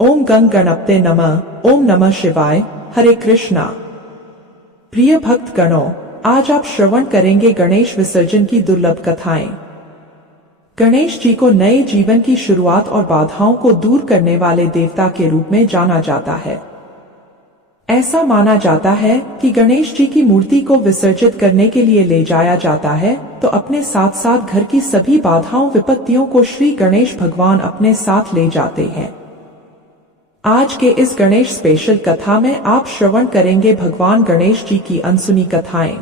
ओम गंग गणपते नमः। ओम नमः शिवाय। हरे कृष्णा। प्रिय भक्त गणों, आज आप श्रवण करेंगे गणेश विसर्जन की दुर्लभ कथाएं। गणेश जी को नए जीवन की शुरुआत और बाधाओं को दूर करने वाले देवता के रूप में जाना जाता है। ऐसा माना जाता है कि गणेश जी की मूर्ति को विसर्जित करने के लिए ले जाया जाता है तो अपने साथ साथ घर की सभी बाधाओं विपत्तियों को श्री गणेश भगवान अपने साथ ले जाते हैं। आज के इस गणेश स्पेशल कथा में आप श्रवण करेंगे भगवान गणेश जी की अनसुनी कथाएं।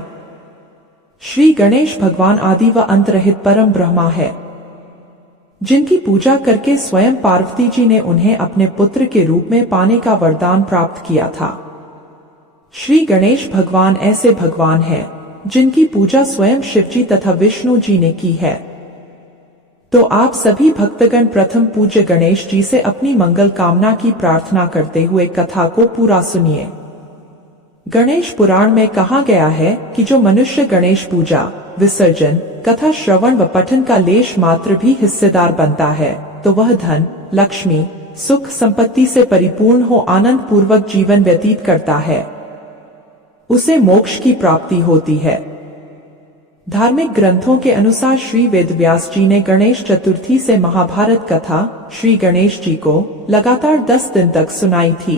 श्री गणेश भगवान आदि व अंत रहित परम ब्रह्मा है, जिनकी पूजा करके स्वयं पार्वती जी ने उन्हें अपने पुत्र के रूप में पाने का वरदान प्राप्त किया था। श्री गणेश भगवान ऐसे भगवान हैं जिनकी पूजा स्वयं शिवजी तथा विष्णु जी ने की है। तो आप सभी भक्तगण प्रथम पूज्य गणेश जी से अपनी मंगल कामना की प्रार्थना करते हुए कथा को पूरा सुनिए। गणेश पुराण में कहा गया है कि जो मनुष्य गणेश पूजा, विसर्जन, कथा श्रवण व पठन का लेश मात्र भी हिस्सेदार बनता है तो वह धन, लक्ष्मी, सुख संपत्ति से परिपूर्ण हो आनंद पूर्वक जीवन व्यतीत करता है। उसे मोक्ष की प्राप्ति होती है। धार्मिक ग्रंथों के अनुसार श्री वेदव्यास जी ने गणेश चतुर्थी से महाभारत कथा श्री गणेश जी को लगातार 10 दिन तक सुनाई थी,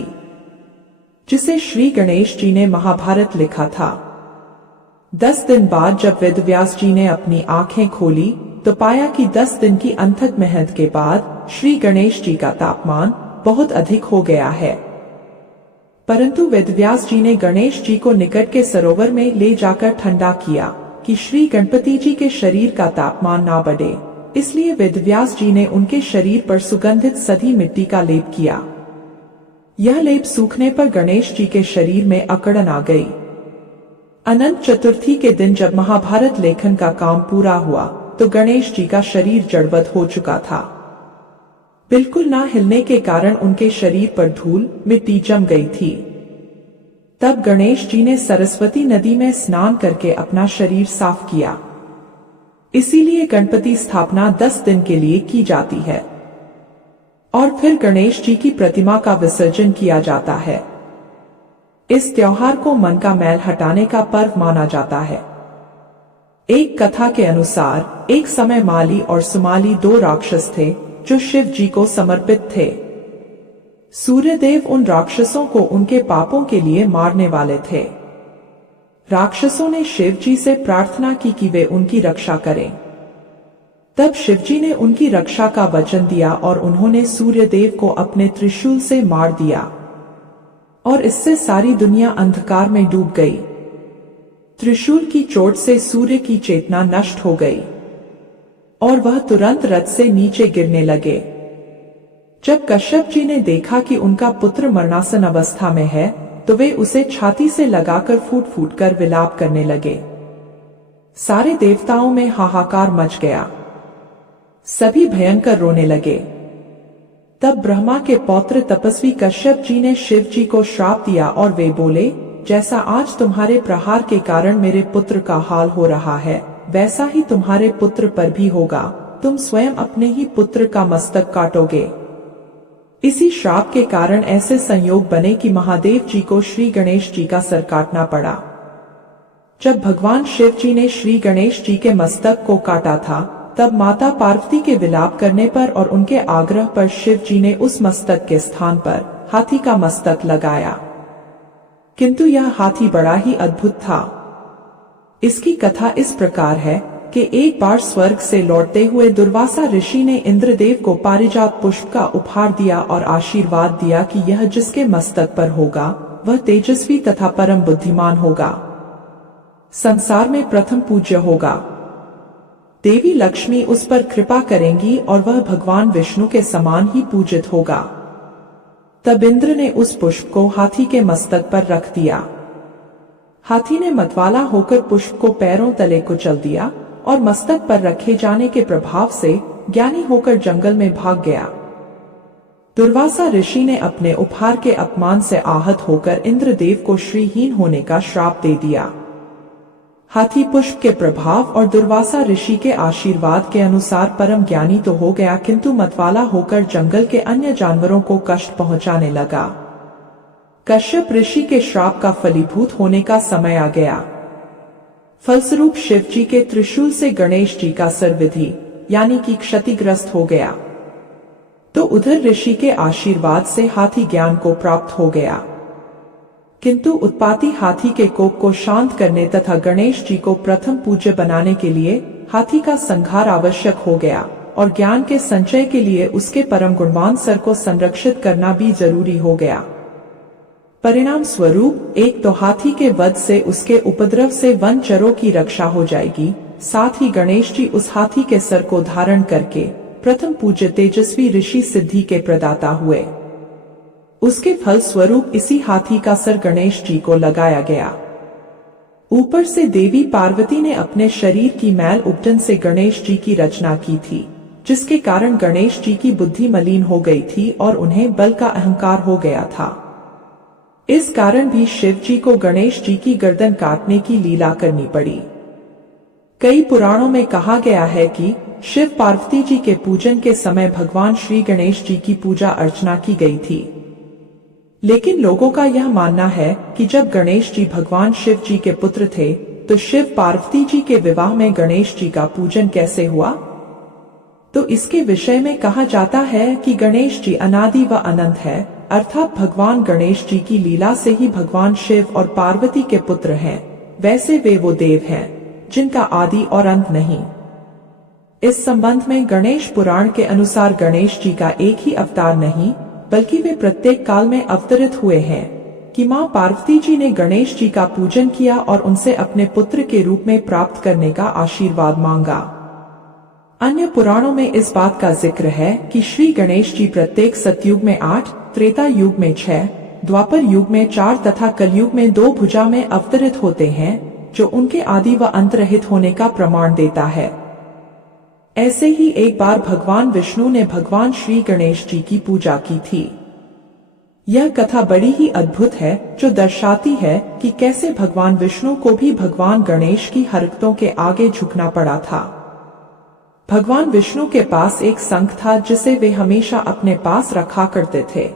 जिसे श्री गणेश जी ने महाभारत लिखा था। 10 दिन बाद जब वेदव्यास जी ने अपनी आंखें खोली तो पाया कि 10 दिन की अनथक मेहनत के बाद श्री गणेश जी का तापमान बहुत अधिक हो गया है। परंतु वेदव्यास जी ने गणेश जी को निकट के सरोवर में ले जाकर ठंडा किया कि श्री गणपति जी के शरीर का तापमान ना बढ़े। इसलिए वेदव्यास जी ने उनके शरीर पर सुगंधित सधी मिट्टी का लेप किया। यह लेप सूखने पर गणेश जी के शरीर में अकड़न आ गई। अनंत चतुर्थी के दिन जब महाभारत लेखन का काम पूरा हुआ तो गणेश जी का शरीर जड़वत हो चुका था। बिल्कुल ना हिलने के कारण उनके शरीर पर धूल मिट्टी जम गई थी। तब गणेश जी ने सरस्वती नदी में स्नान करके अपना शरीर साफ किया। इसीलिए गणपति स्थापना 10 दिन के लिए की जाती है और फिर गणेश जी की प्रतिमा का विसर्जन किया जाता है। इस त्योहार को मन का मैल हटाने का पर्व माना जाता है। एक कथा के अनुसार एक समय माली और सुमाली 2 राक्षस थे जो शिव जी को समर्पित थे। सूर्यदेव उन राक्षसों को उनके पापों के लिए मारने वाले थे। राक्षसों ने शिव जी से प्रार्थना की कि वे उनकी रक्षा करें। तब शिव जी ने उनकी रक्षा का वचन दिया और उन्होंने सूर्यदेव को अपने त्रिशूल से मार दिया और इससे सारी दुनिया अंधकार में डूब गई। त्रिशूल की चोट से सूर्य की चेतना नष्ट हो गई और वह तुरंत रथ से नीचे गिरने लगे। जब कश्यप जी ने देखा कि उनका पुत्र मरणासन अवस्था में है तो वे उसे छाती से लगाकर फूट फूट कर विलाप करने लगे। सारे देवताओं में हाहाकार मच गया। सभी भयंकर रोने लगे। तब ब्रह्मा के पौत्र तपस्वी कश्यप जी ने शिव जी को श्राप दिया और वे बोले, जैसा आज तुम्हारे प्रहार के कारण मेरे पुत्र का हाल हो रहा है वैसा ही तुम्हारे पुत्र पर भी होगा। तुम स्वयं अपने ही पुत्र का मस्तक काटोगे। इसी श्राप के कारण ऐसे संयोग बने कि महादेव जी को श्री गणेश जी का सर काटना पड़ा। जब भगवान शिव जी ने श्री गणेश जी के मस्तक को काटा था तब माता पार्वती के विलाप करने पर और उनके आग्रह पर शिव जी ने उस मस्तक के स्थान पर हाथी का मस्तक लगाया। किंतु यह हाथी बड़ा ही अद्भुत था। इसकी कथा इस प्रकार है कि एक बार स्वर्ग से लौटते हुए दुर्वासा ऋषि ने इंद्रदेव को पारिजात पुष्प का उपहार दिया और आशीर्वाद दिया कि यह जिसके मस्तक पर होगा वह तेजस्वी तथा परम बुद्धिमान होगा, संसार में प्रथम पूज्य होगा। देवी लक्ष्मी उस पर कृपा करेंगी और वह भगवान विष्णु के समान ही पूजित होगा। तब इंद्र ने उस पुष्प को हाथी के मस्तक पर रख दिया। हाथी ने मतवाला होकर पुष्प को पैरों तले कुचल दिया और मस्तक पर रखे जाने के प्रभाव से ज्ञानी होकर जंगल में भाग गया। दुर्वासा ऋषि ने अपने उपहार के अपमान से आहत होकर इंद्रदेव को श्रीहीन होने का श्राप दे दिया। हाथी पुष्प के प्रभाव और दुर्वासा ऋषि के आशीर्वाद के अनुसार परम ज्ञानी तो हो गया, किंतु मतवाला होकर जंगल के अन्य जानवरों को कष्ट पहुंचाने लगा। कश्यप ऋषि के श्राप का फलीभूत होने का समय आ गया। फलस्वरूप शिव जी के त्रिशूल से गणेश जी का सर विधि यानी कि क्षतिग्रस्त हो गया। तो उधर ऋषि के आशीर्वाद से हाथी ज्ञान को प्राप्त हो गया, किंतु उत्पाती हाथी के कोप को शांत करने तथा गणेश जी को प्रथम पूज्य बनाने के लिए हाथी का संहार आवश्यक हो गया और ज्ञान के संचय के लिए उसके परम गुणवान सर को संरक्षित करना भी जरूरी हो गया। परिणाम स्वरूप एक तो हाथी के वध से उसके उपद्रव से वनचरों की रक्षा हो जाएगी, साथ ही गणेश जी उस हाथी के सर को धारण करके प्रथम पूज्य तेजस्वी ऋषि सिद्धि के प्रदाता हुए। उसके फल स्वरूप इसी हाथी का सर गणेश जी को लगाया गया। ऊपर से देवी पार्वती ने अपने शरीर की मैल उपटन से गणेश जी की रचना की थी, जिसके कारण गणेश जी की बुद्धि मलिन हो गई थी और उन्हें बल का अहंकार हो गया था। इस कारण भी शिव जी को गणेश जी की गर्दन काटने की लीला करनी पड़ी। कई पुराणों में कहा गया है कि शिव पार्वती जी के पूजन के समय भगवान श्री गणेश जी की पूजा अर्चना की गई थी, लेकिन लोगों का यह मानना है कि जब गणेश जी भगवान शिव जी के पुत्र थे तो शिव पार्वती जी के विवाह में गणेश जी का पूजन कैसे हुआ? तो इसके विषय में कहा जाता है कि गणेश जी अनादि व अनंत है, अर्थात भगवान गणेश जी की लीला से ही भगवान शिव और पार्वती के पुत्र हैं। वैसे वे वो देव हैं जिनका आदि और अंत नहीं। इस संबंध में गणेश पुराण के अनुसार गणेश जी का एक ही अवतार नहीं बल्कि वे प्रत्येक काल में अवतरित हुए हैं कि मां पार्वती जी ने गणेश जी का पूजन किया और उनसे अपने पुत्र के रूप में प्राप्त करने का आशीर्वाद मांगा। अन्य पुराणों में इस बात का जिक्र है कि श्री गणेश जी प्रत्येक सतयुग में 8, त्रेता युग में 6, द्वापर युग में 4 तथा कलयुग में 2 भुजा में अवतरित होते हैं, जो उनके आदि व अंत रहित होने का प्रमाण देता है। ऐसे ही एक बार भगवान विष्णु ने भगवान श्री गणेश जी की पूजा की थी। यह कथा बड़ी ही अद्भुत है, जो दर्शाती है कि कैसे भगवान विष्णु को भी भगवान गणेश की हरकतों के आगे झुकना पड़ा था। भगवान विष्णु के पास एक शंख था जिसे वे हमेशा अपने पास रखा करते थे।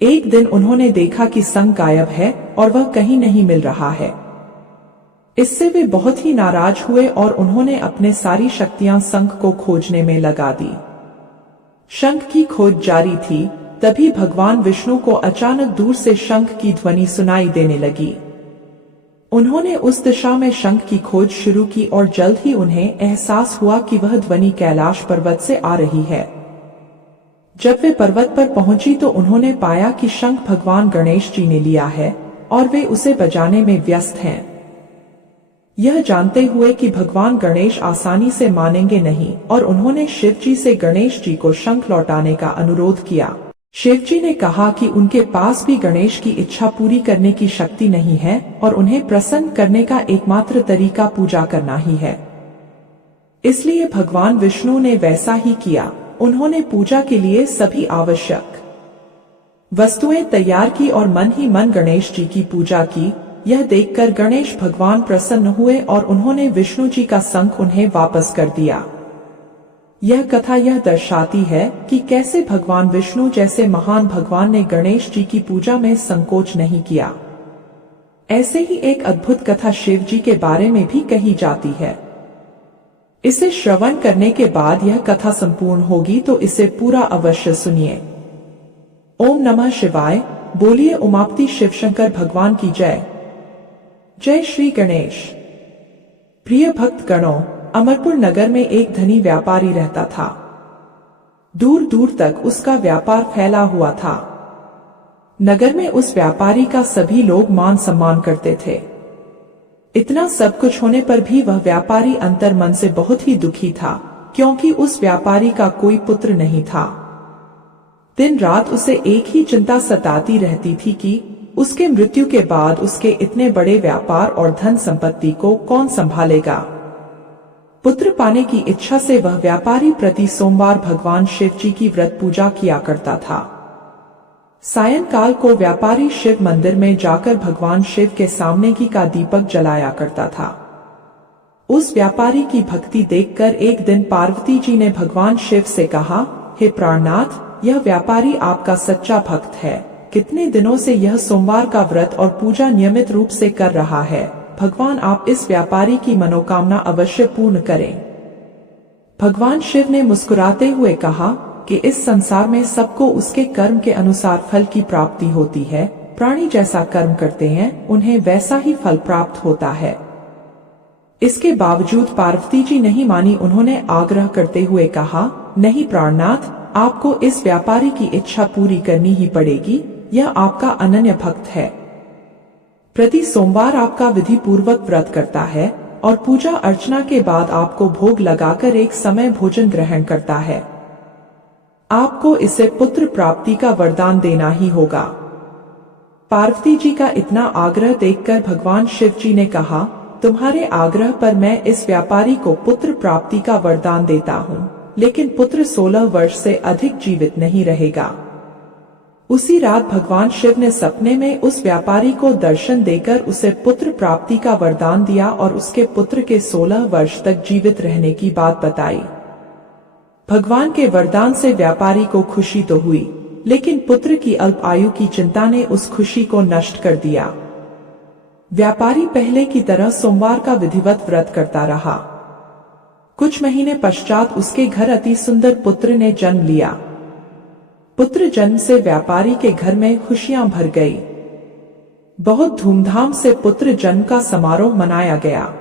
एक दिन उन्होंने देखा कि शंख गायब है और वह कहीं नहीं मिल रहा है। इससे वे बहुत ही नाराज हुए और उन्होंने अपने सारी शक्तियां शंख को खोजने में लगा दी। शंख की खोज जारी थी, तभी भगवान विष्णु को अचानक दूर से शंख की ध्वनि सुनाई देने लगी। उन्होंने उस दिशा में शंख की खोज शुरू की और जल्द ही उन्हें एहसास हुआ कि वह ध्वनि कैलाश पर्वत से आ रही है। जब वे पर्वत पर पहुंची तो उन्होंने पाया कि शंख भगवान गणेश जी ने लिया है और वे उसे बजाने में व्यस्त हैं। यह जानते हुए कि भगवान गणेश आसानी से मानेंगे नहीं और उन्होंने शिव जी से गणेश जी को शंख लौटाने का अनुरोध किया। शिव जी ने कहा कि उनके पास भी गणेश की इच्छा पूरी करने की शक्ति नहीं है और उन्हें प्रसन्न करने का एकमात्र तरीका पूजा करना ही है। इसलिए भगवान विष्णु ने वैसा ही किया। उन्होंने पूजा के लिए सभी आवश्यक वस्तुएं तैयार की और मन ही मन गणेश जी की पूजा की। यह देखकर गणेश भगवान प्रसन्न हुए और उन्होंने विष्णु जी का शंख उन्हें वापस कर दिया। यह कथा यह दर्शाती है कि कैसे भगवान विष्णु जैसे महान भगवान ने गणेश जी की पूजा में संकोच नहीं किया। ऐसे ही एक अद्भुत कथा शिव जी के बारे में भी कही जाती है। इसे श्रवण करने के बाद यह कथा संपूर्ण होगी, तो इसे पूरा अवश्य सुनिए। ओम नमः शिवाय। बोलिए उमापति शिव शंकर भगवान की जय। जय श्री गणेश। प्रिय भक्त गणों, अमरपुर नगर में एक धनी व्यापारी रहता था। दूर दूर तक उसका व्यापार फैला हुआ था। नगर में उस व्यापारी का सभी लोग मान सम्मान करते थे। इतना सब कुछ होने पर भी वह व्यापारी अंतर मन से बहुत ही दुखी था, क्योंकि उस व्यापारी का कोई पुत्र नहीं था। दिन रात उसे एक ही चिंता सताती रहती थी कि उसके मृत्यु के बाद उसके इतने बड़े व्यापार और धन संपत्ति को कौन संभालेगा। पुत्र पाने की इच्छा से वह व्यापारी प्रति सोमवार भगवान शिव जी की व्रत पूजा किया करता था। सायंकाल को व्यापारी शिव मंदिर में जाकर भगवान शिव के सामने घी का दीपक जलाया करता था। उस व्यापारी की भक्ति देखकर एक दिन पार्वती जी ने भगवान शिव से कहा, हे प्राणनाथ, यह व्यापारी आपका सच्चा भक्त है। कितने दिनों से यह सोमवार का व्रत और पूजा नियमित रूप से कर रहा है। भगवान आप इस व्यापारी की मनोकामना अवश्य पूर्ण करें। भगवान शिव ने मुस्कुराते हुए कहा कि इस संसार में सबको उसके कर्म के अनुसार फल की प्राप्ति होती है। प्राणी जैसा कर्म करते हैं उन्हें वैसा ही फल प्राप्त होता है। इसके बावजूद पार्वती जी नहीं मानी। उन्होंने आग्रह करते हुए कहा, नहीं प्राणनाथ, आपको इस व्यापारी की इच्छा पूरी करनी ही पड़ेगी। यह आपका अनन्य भक्त है। प्रति सोमवार आपका विधि पूर्वक व्रत करता है और पूजा अर्चना के बाद आपको भोग लगाकर एक समय भोजन ग्रहण करता है। आपको इसे पुत्र प्राप्ति का वरदान देना ही होगा। पार्वती जी का इतना आग्रह देखकर भगवान शिव जी ने कहा, तुम्हारे आग्रह पर मैं इस व्यापारी को पुत्र प्राप्ति का वरदान देता हूँ, लेकिन पुत्र 16 वर्ष से अधिक जीवित नहीं रहेगा। उसी रात भगवान शिव ने सपने में उस व्यापारी को दर्शन देकर उसे पुत्र प्राप्ति का वरदान दिया और उसके पुत्र के 16 वर्ष तक जीवित रहने की बात बताई। भगवान के वरदान से व्यापारी को खुशी तो हुई, लेकिन पुत्र की अल्प आयु की चिंता ने उस खुशी को नष्ट कर दिया। व्यापारी पहले की तरह सोमवार का विधिवत व्रत करता रहा। कुछ महीने पश्चात उसके घर अति सुंदर पुत्र ने जन्म लिया। पुत्र जन्म से व्यापारी के घर में खुशियां भर गई। बहुत धूमधाम से पुत्र जन्म का समारोह मनाया गया।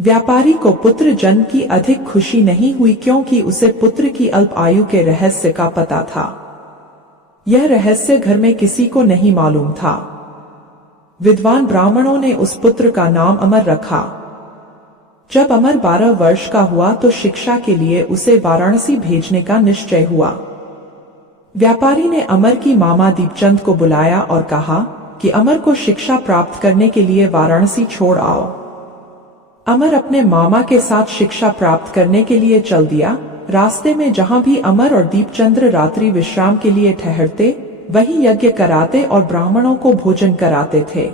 व्यापारी को पुत्र जन्म की अधिक खुशी नहीं हुई, क्योंकि उसे पुत्र की अल्प आयु के रहस्य का पता था। यह रहस्य घर में किसी को नहीं मालूम था। विद्वान ब्राह्मणों ने उस पुत्र का नाम अमर रखा। जब अमर 12 वर्ष का हुआ तो शिक्षा के लिए उसे वाराणसी भेजने का निश्चय हुआ। व्यापारी ने अमर की मामा दीपचंद को बुलाया और कहा कि अमर को शिक्षा प्राप्त करने के लिए वाराणसी छोड़ आओ। अमर अपने मामा के साथ शिक्षा प्राप्त करने के लिए चल दिया। रास्ते में जहां भी अमर और दीपचंद्र रात्रि विश्राम के लिए ठहरते, वही यज्ञ कराते और ब्राह्मणों को भोजन कराते थे।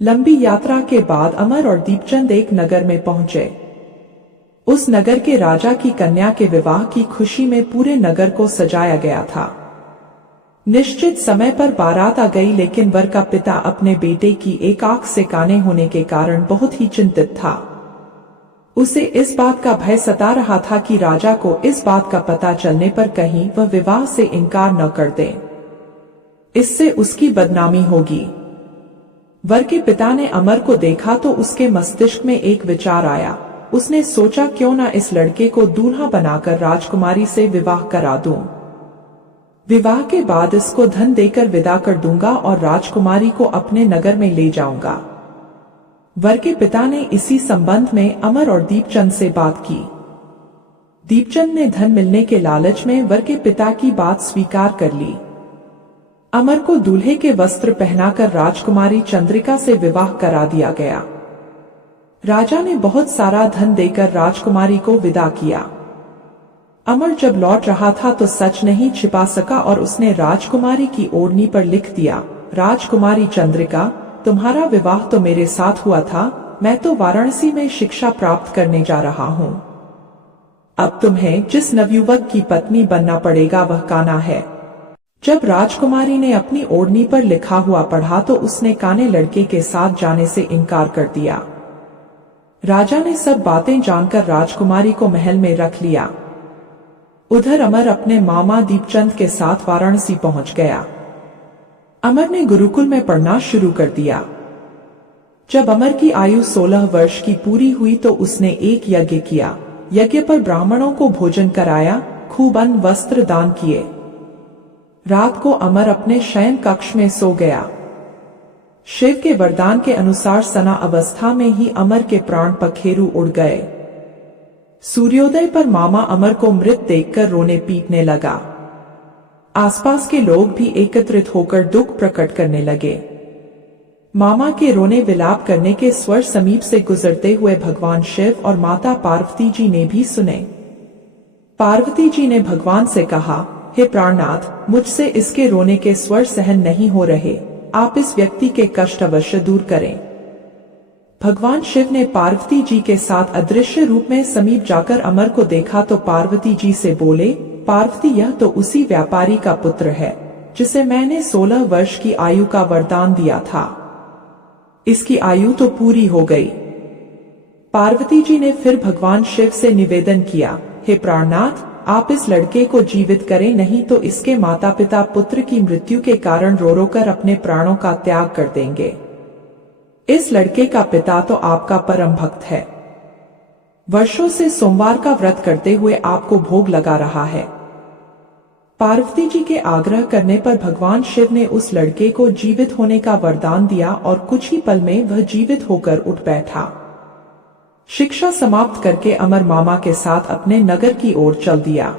लंबी यात्रा के बाद अमर और दीपचंद एक नगर में पहुंचे। उस नगर के राजा की कन्या के विवाह की खुशी में पूरे नगर को सजाया गया था। निश्चित समय पर बारात आ गई, लेकिन वर का पिता अपने बेटे की एक आंख से काने होने के कारण बहुत ही चिंतित था। उसे इस बात का भय सता रहा था कि राजा को इस बात का पता चलने पर कहीं वह विवाह से इनकार न कर दे, इससे उसकी बदनामी होगी। वर के पिता ने अमर को देखा तो उसके मस्तिष्क में एक विचार आया। उसने सोचा, क्यों न इस लड़के को दूल्हा बनाकर राजकुमारी से विवाह करा दूं। विवाह के बाद इसको धन देकर विदा कर दूंगा और राजकुमारी को अपने नगर में ले जाऊंगा। वर के पिता ने इसी संबंध में अमर और दीपचंद से बात की। दीपचंद ने धन मिलने के लालच में वर के पिता की बात स्वीकार कर ली। अमर को दूल्हे के वस्त्र पहनाकर राजकुमारी चंद्रिका से विवाह करा दिया गया। राजा ने बहुत सारा धन देकर राजकुमारी को विदा किया। अमर जब लौट रहा था तो सच नहीं छिपा सका और उसने राजकुमारी की ओढ़नी पर लिख दिया, राजकुमारी चंद्रिका, तुम्हारा विवाह तो मेरे साथ हुआ था, मैं तो वाराणसी में शिक्षा प्राप्त करने जा रहा हूँ। अब तुम्हें जिस नवयुवक की पत्नी बनना पड़ेगा वह कान्हा है। जब राजकुमारी ने अपनी ओढ़नी पर लिखा हुआ पढ़ा तो उसने काने लड़के के साथ जाने से इनकार कर दिया। राजा ने सब बातें जानकर राजकुमारी को महल में रख लिया। उधर अमर अपने मामा दीपचंद के साथ वाराणसी पहुंच गया। अमर ने गुरुकुल में पढ़ना शुरू कर दिया। जब अमर की आयु 16 वर्ष की पूरी हुई तो उसने एक यज्ञ किया। यज्ञ पर ब्राह्मणों को भोजन कराया, खूब अन्न वस्त्र दान किए। रात को अमर अपने शयन कक्ष में सो गया। शिव के वरदान के अनुसार सना अवस्था में ही अमर के प्राण पखेरु उड़ गए। सूर्योदय पर मामा अमर को मृत देखकर रोने पीटने लगा। आसपास के लोग भी एकत्रित होकर दुख प्रकट करने लगे। मामा के रोने विलाप करने के स्वर समीप से गुजरते हुए भगवान शिव और माता पार्वती जी ने भी सुने। पार्वती जी ने भगवान से कहा, हे प्राणनाथ, मुझसे इसके रोने के स्वर सहन नहीं हो रहे, आप इस व्यक्ति के कष्ट अवश्य दूर करें। भगवान शिव ने पार्वती जी के साथ अदृश्य रूप में समीप जाकर अमर को देखा तो पार्वती जी से बोले, पार्वती, यह तो उसी व्यापारी का पुत्र है जिसे मैंने 16 वर्ष की आयु का वरदान दिया था। इसकी आयु तो पूरी हो गई। पार्वती जी ने फिर भगवान शिव से निवेदन किया, हे प्राणनाथ, आप इस लड़के को जीवित करें, नहीं तो इसके माता पिता पुत्र की मृत्यु के कारण रो रो कर अपने प्राणों का त्याग कर देंगे। इस लड़के का पिता तो आपका परम भक्त है, वर्षों से सोमवार का व्रत करते हुए आपको भोग लगा रहा है। पार्वती जी के आग्रह करने पर भगवान शिव ने उस लड़के को जीवित होने का वरदान दिया और कुछ ही पल में वह जीवित होकर उठ बैठा। शिक्षा समाप्त करके अमर मामा के साथ अपने नगर की ओर चल दिया।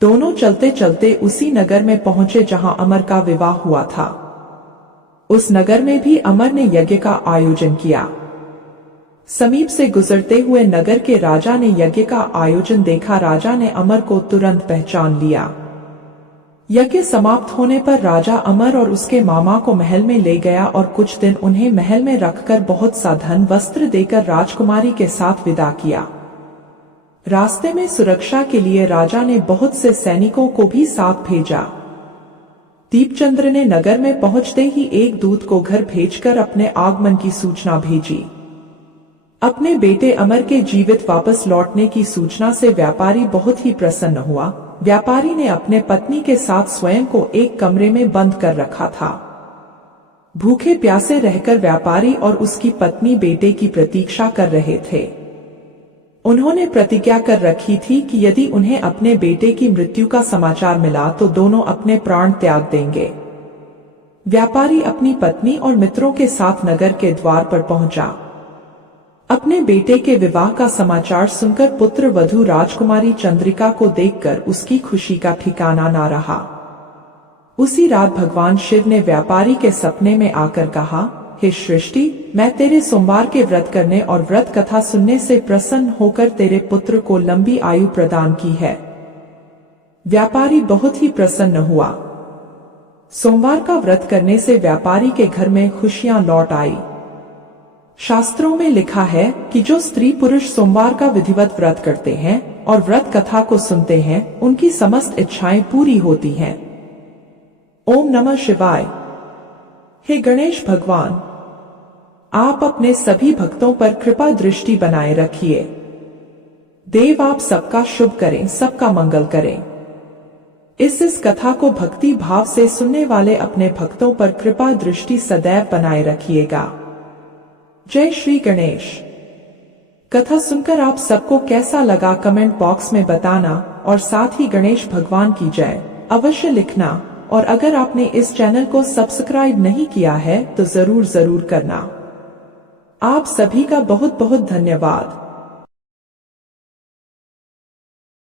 दोनों चलते चलते उसी नगर में पहुंचे जहां अमर का विवाह हुआ था। उस नगर में भी अमर ने यज्ञ का आयोजन किया। समीप से गुजरते हुए नगर के राजा ने यज्ञ का आयोजन देखा। राजा ने अमर को तुरंत पहचान लिया। यज्ञ समाप्त होने पर राजा अमर और उसके मामा को महल में ले गया और कुछ दिन उन्हें महल में रखकर बहुत सा धन वस्त्र देकर राजकुमारी के साथ विदा किया। रास्ते में सुरक्षा के लिए राजा ने बहुत से सैनिकों को भी साथ भेजा। दीपचंद्र ने नगर में पहुंचते ही एक दूत को घर भेजकर अपने आगमन की सूचना भेजी। अपने बेटे अमर के जीवित वापस लौटने की सूचना से व्यापारी बहुत ही प्रसन्न हुआ। व्यापारी ने अपने पत्नी के साथ स्वयं को एक कमरे में बंद कर रखा था। भूखे प्यासे रहकर व्यापारी और उसकी पत्नी बेटे की प्रतीक्षा कर रहे थे। उन्होंने प्रतिज्ञा कर रखी थी कि यदि उन्हें अपने बेटे की मृत्यु का समाचार मिला तो दोनों अपने प्राण त्याग देंगे। व्यापारी अपनी पत्नी और मित्रों के साथ नगर के द्वार पर पहुंचा। अपने बेटे के विवाह का समाचार सुनकर पुत्र वधू राजकुमारी चंद्रिका को देखकर उसकी खुशी का ठिकाना ना रहा। उसी रात भगवान शिव ने व्यापारी के सपने में आकर कहा, हे सृष्टि, मैं तेरे सोमवार के व्रत करने और व्रत कथा सुनने से प्रसन्न होकर तेरे पुत्र को लंबी आयु प्रदान की है। व्यापारी बहुत ही प्रसन्न हुआ। सोमवार का व्रत करने से व्यापारी के घर में खुशियां लौट आई। शास्त्रों में लिखा है कि जो स्त्री पुरुष सोमवार का विधिवत व्रत करते हैं और व्रत कथा को सुनते हैं, उनकी समस्त इच्छाएं पूरी होती हैं। ओम नमः शिवाय। हे गणेश भगवान, आप अपने सभी भक्तों पर कृपा दृष्टि बनाए रखिए। देव आप सबका शुभ करें, सबका मंगल करें। इस कथा को भक्ति भाव से सुनने वाले अपने भक्तों पर कृपा दृष्टि सदैव बनाए रखिएगा। जय श्री गणेश। कथा सुनकर आप सबको कैसा लगा कमेंट बॉक्स में बताना और साथ ही गणेश भगवान की जय अवश्य लिखना। और अगर आपने इस चैनल को सब्सक्राइब नहीं किया है तो जरूर करना। आप सभी का बहुत बहुत धन्यवाद।